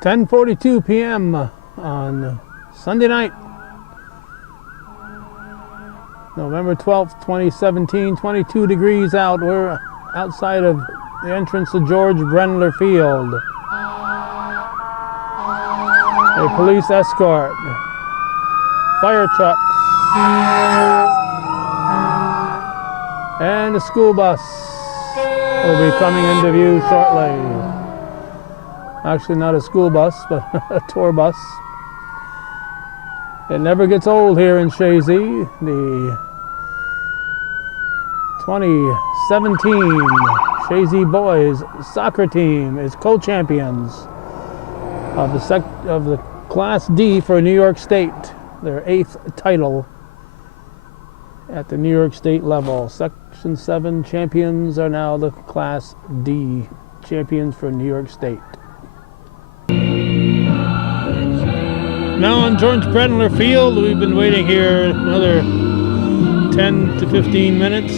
10:42 p.m. on Sunday night, November 12th, 2017, 22 degrees out. We're outside of the entrance to George Brendler Field. A police escort, fire trucks, and a school bus will be coming into view shortly. Actually, not a school bus, but a tour bus. It never gets old here in Chazy. The 2017 Chazy boys soccer team is co-champions of the Class D for New York State, their 8th title at the New York State level. Section 7 champions are now the Class D champions for New York State. Now on George Brendler Field, we've been waiting here another 10 to 15 minutes.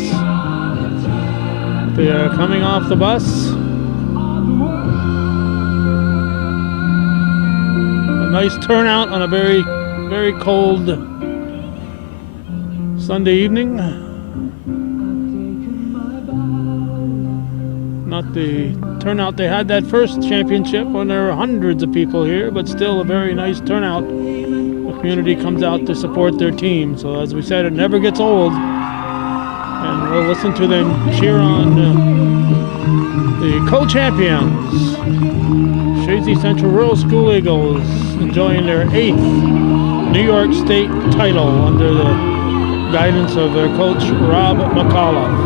They are coming off the bus. A nice turnout on a very, very cold Sunday evening. Not the turnout they had that first championship when there were hundreds of people here, but still a very nice turnout. The community comes out to support their team. So as we said, it never gets old. And we'll listen to them cheer on the co-champions, Chazy Central Rural School Eagles, enjoying their 8th New York State title under the guidance of their coach, Rob McAuliffe.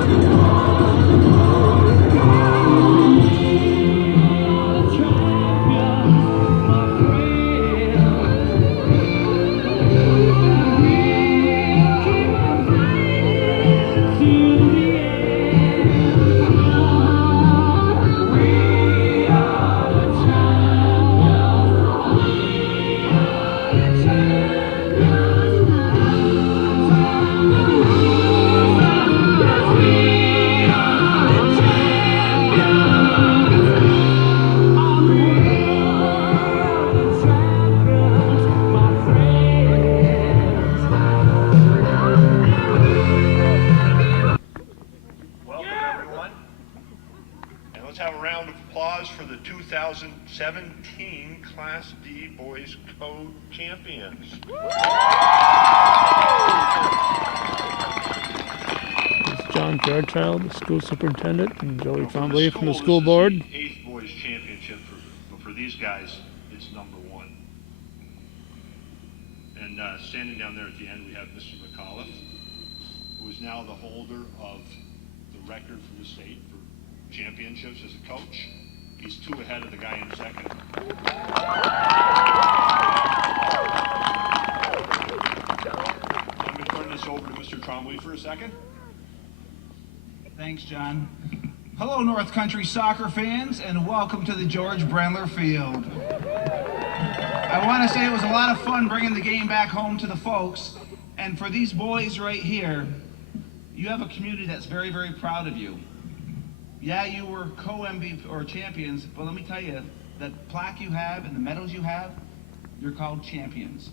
For the 2017 Class D Boys Co-Champions. It's John Fairchild, the school superintendent, and Joey Trombley from the school board. This is the 8th Boys Championship for these guys. It's number 1. And standing down there at the end, we have Mr. McAuliffe, who is now the holder of the record for the state for championships as a coach. He's 2 ahead of the guy in second. Let me turn this over to Mr. Trombley for a second. Thanks, John. Hello, North Country soccer fans, and welcome to the George Brendler Field. I want to say it was a lot of fun bringing the game back home to the folks. And for these boys right here, you have a community that's very, very proud of you. Yeah, you were co-MVP or champions, but let me tell you, that plaque you have and the medals you have, you're called champions.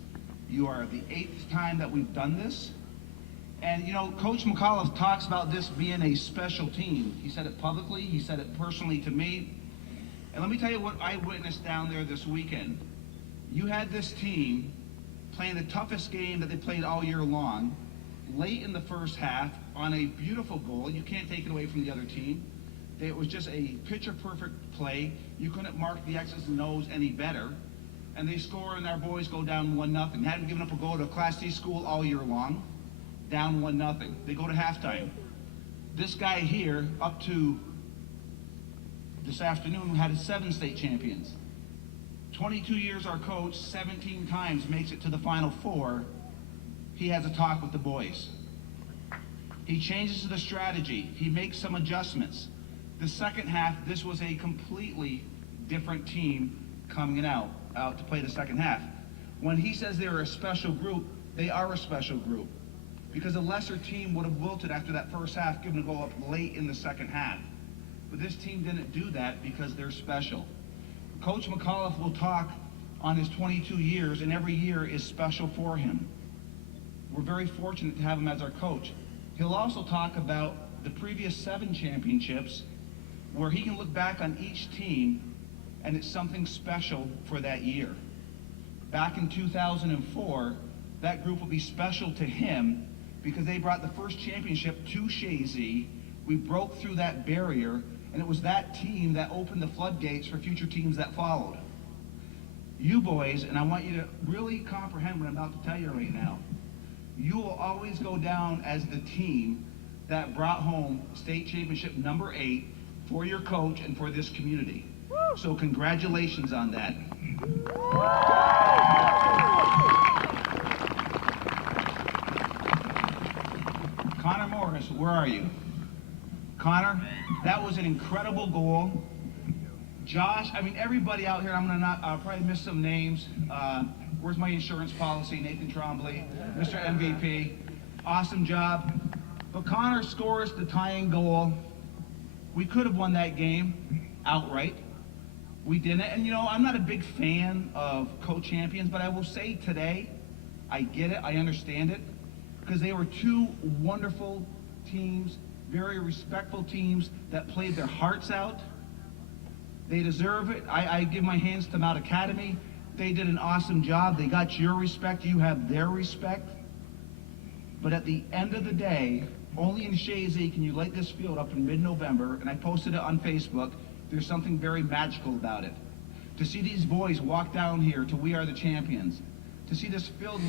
You are the 8th time that we've done this. And you know, Coach McAuliffe talks about this being a special team. He said it publicly, he said it personally to me. And let me tell you what I witnessed down there this weekend. You had this team playing the toughest game that they played all year long, late in the first half, on a beautiful goal. You can't take it away from the other team. It was just a picture-perfect play. You couldn't mark the X's and O's any better. And they score, and our boys go down 1-0. Hadn't given up a goal to a Class D school all year long. Down 1-0. They go to halftime. This guy here, up to this afternoon, had 7 state champions. 22 years our coach, 17 times makes it to the Final Four. He has a talk with the boys. He changes the strategy. He makes some adjustments. The second half, this was a completely different team coming out to play the second half. When he says they're a special group, they are a special group. Because a lesser team would have wilted after that first half, given a goal up late in the second half. But this team didn't do that because they're special. Coach McAuliffe will talk on his 22 years, and every year is special for him. We're very fortunate to have him as our coach. He'll also talk about the previous 7 championships, where he can look back on each team and it's something special for that year. Back in 2004, that group will be special to him because they brought the first championship to Chazy. We broke through that barrier, and it was that team that opened the floodgates for future teams that followed. You boys, and I want you to really comprehend what I'm about to tell you right now, you will always go down as the team that brought home state championship number 8 for your coach and for this community. So congratulations on that. Connor Morris, where are you? Connor, that was an incredible goal. Josh, I mean, everybody out here, I'll probably miss some names. Where's my insurance policy? Nathan Trombley, Mr. MVP. Awesome job. But Connor scores the tying goal. We could have won that game outright. We didn't. And you know, I'm not a big fan of co-champions, but I will say today, I get it, I understand it, because they were 2 wonderful teams, very respectful teams that played their hearts out. They deserve it. I give my hands to Mount Academy. They did an awesome job. They got your respect. You have their respect. But at the end of the day, only in Chazy can you light this field up in mid-November, and I posted it on Facebook. There's something very magical about it. To see these boys walk down here to We Are the Champions, to see this field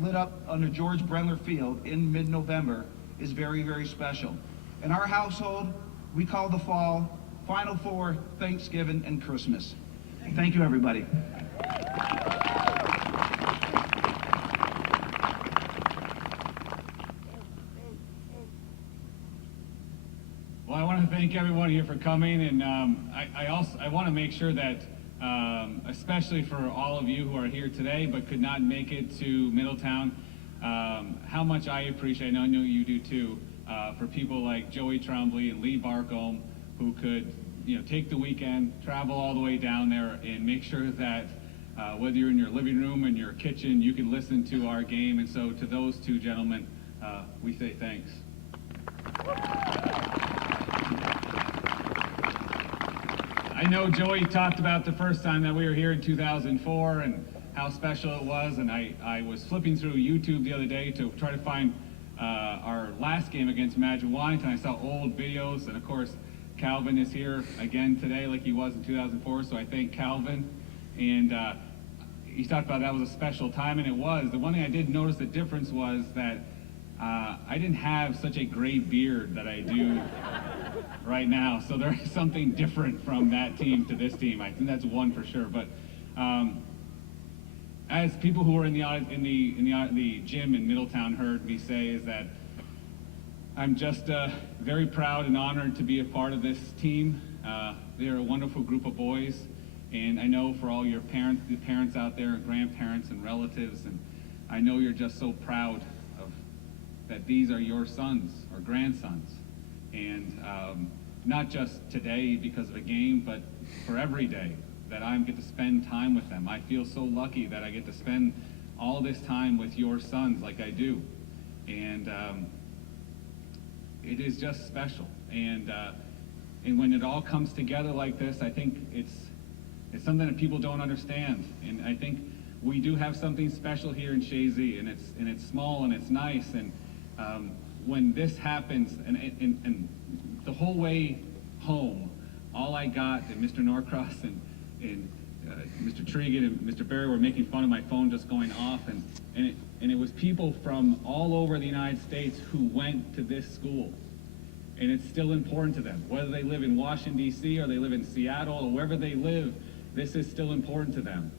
lit up under George Brendler Field in mid-November is very, very special. In our household, we call the fall Final Four, Thanksgiving, and Christmas. Thank you, everybody. Well, I want to thank everyone here for coming, and I want to make sure that, especially for all of you who are here today but could not make it to Middletown, how much I appreciate, I know you do too, for people like Joey Trombley and Lee Barcombe, who could, take the weekend, travel all the way down there, and make sure that whether you're in your living room, in your kitchen, you can listen to our game. And so to those 2 gentlemen, we say thanks. I know Joey talked about the first time that we were here in 2004 and how special it was, and I was flipping through YouTube the other day to try to find our last game against Imagine Washington. I saw old videos, and of course Calvin is here again today like he was in 2004, so I thank Calvin. And he talked about that was a special time, and it was. The one thing I did notice the difference was that I didn't have such a gray beard that I do right now, so there's something different from that team to this team. I think that's one for sure. But as people who were in the gym in Middletown heard me say, is that I'm just very proud and honored to be a part of this team. They're a wonderful group of boys, and I know for all your parents, the parents out there, grandparents and relatives, and I know you're just so proud of that these are your sons or grandsons. And not just today because of a game, but for every day that I get to spend time with them. I feel so lucky that I get to spend all this time with your sons like I do. And it is just special. And when it all comes together like this, I think it's something that people don't understand. And I think we do have something special here in Chazy, and it's small and it's nice. And when this happens, and the whole way home, all I got, and Mr. Norcross and Mr. Tregan and Mr. Barry were making fun of my phone just going off, and it was people from all over the United States who went to this school. And it's still important to them. Whether they live in Washington, D.C., or they live in Seattle, or wherever they live, this is still important to them.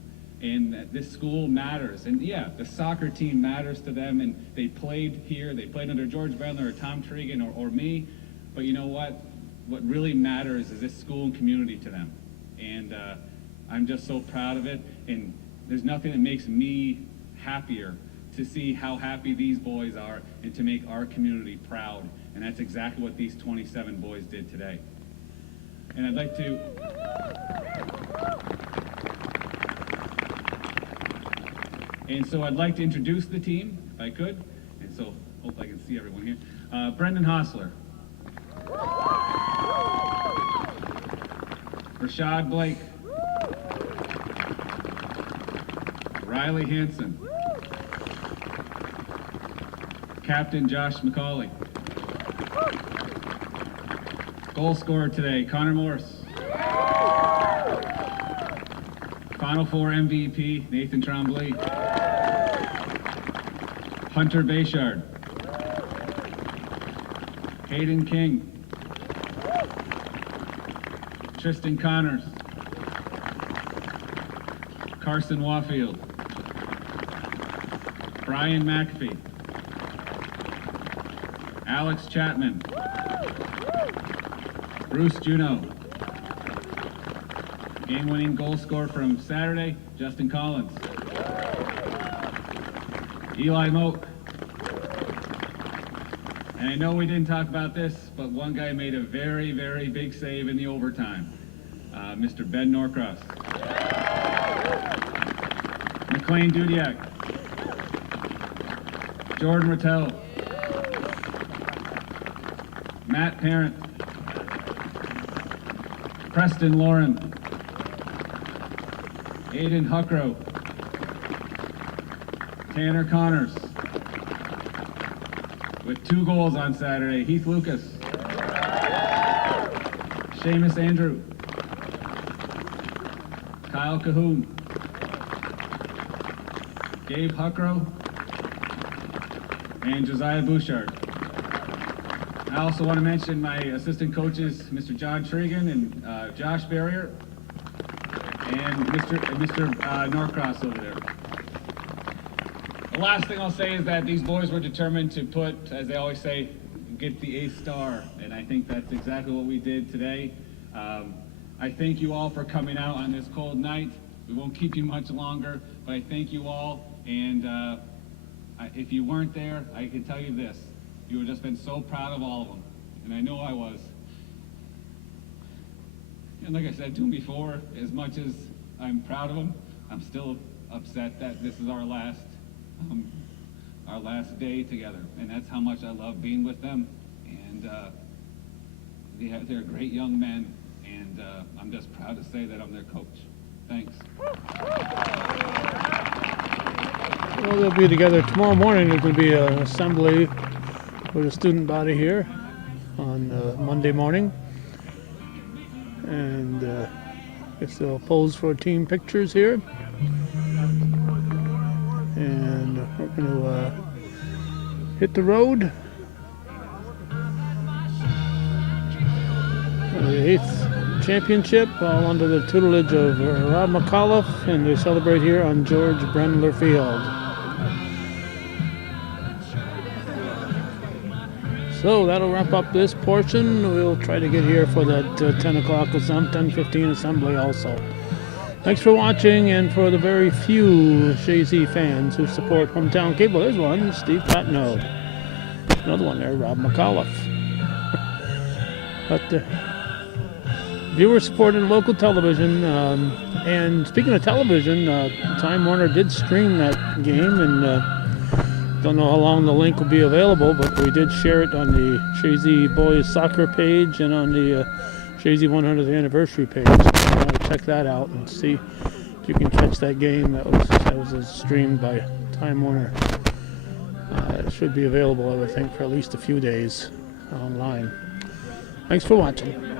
And this school matters. And yeah, the soccer team matters to them, and they played here. They played under George Brendler or Tom Tregan or me. But you know what? What really matters is this school and community to them. And I'm just so proud of it. And there's nothing that makes me happier to see how happy these boys are and to make our community proud. And that's exactly what these 27 boys did today. And I'd like to introduce the team, if I could. And so, hope I can see everyone here. Brendan Hostler. Rashad Blake. Riley Hansen. Captain Josh McCauley. Goal scorer today, Connor Morse. Final Four MVP, Nathan Tremblay. Hunter Bayshard. Hayden King. Tristan Connors. Carson Wafield. Brian McAfee. Alex Chapman. Bruce Juneau. Game-winning goal scorer from Saturday, Justin Collins. Eli Moak. And I know we didn't talk about this, but one guy made a very, very big save in the overtime. Mr. Ben Norcross. McLean Dudiak. Jordan Rattel. Matt Parent. Preston Lauren. Aiden Huckrow. Tanner Connors. With 2 goals on Saturday, Heath Lucas. Seamus Andrew. Kyle Cahoon. Gabe Huckrow. And Josiah Bouchard. I also want to mention my assistant coaches, Mr. John Trigan and Josh Barrier, and Mr. Norcross over there. The last thing I'll say is that these boys were determined to put, as they always say, get the A star, and I think that's exactly what we did today. I thank you all for coming out on this cold night. We won't keep you much longer, but I thank you all, and if you weren't there, I can tell you this. You have just been so proud of all of them, and I know I was. And like I said to them before, as much as I'm proud of them, I'm still upset that this is our last day together, and that's how much I love being with them. And they're great young men, and I'm just proud to say that I'm their coach. Thanks. Well, they'll be together tomorrow morning. There's going to be an assembly for the student body here on Monday morning, and I guess they'll pose for team pictures here, and we're going to hit the road. The 8th championship, all under the tutelage of Rob McAuliffe, and they celebrate here on George Brendler Field. So that'll wrap up this portion. We'll try to get here for that 10 o'clock, 10:15 assembly also. Thanks for watching, and for the very few Chazy fans who support Hometown Cable, there's one, Steve Patno. Another one there, Rob McAuliffe. But viewers supported local television, and speaking of television, Time Warner did stream that game, and don't know how long the link will be available, but we did share it on the Chazy Boys Soccer page and on the Chazy 100th Anniversary page. So check that out and see if you can catch that game. That was streamed by Time Warner. It should be available, I would think, for at least a few days online. Thanks for watching.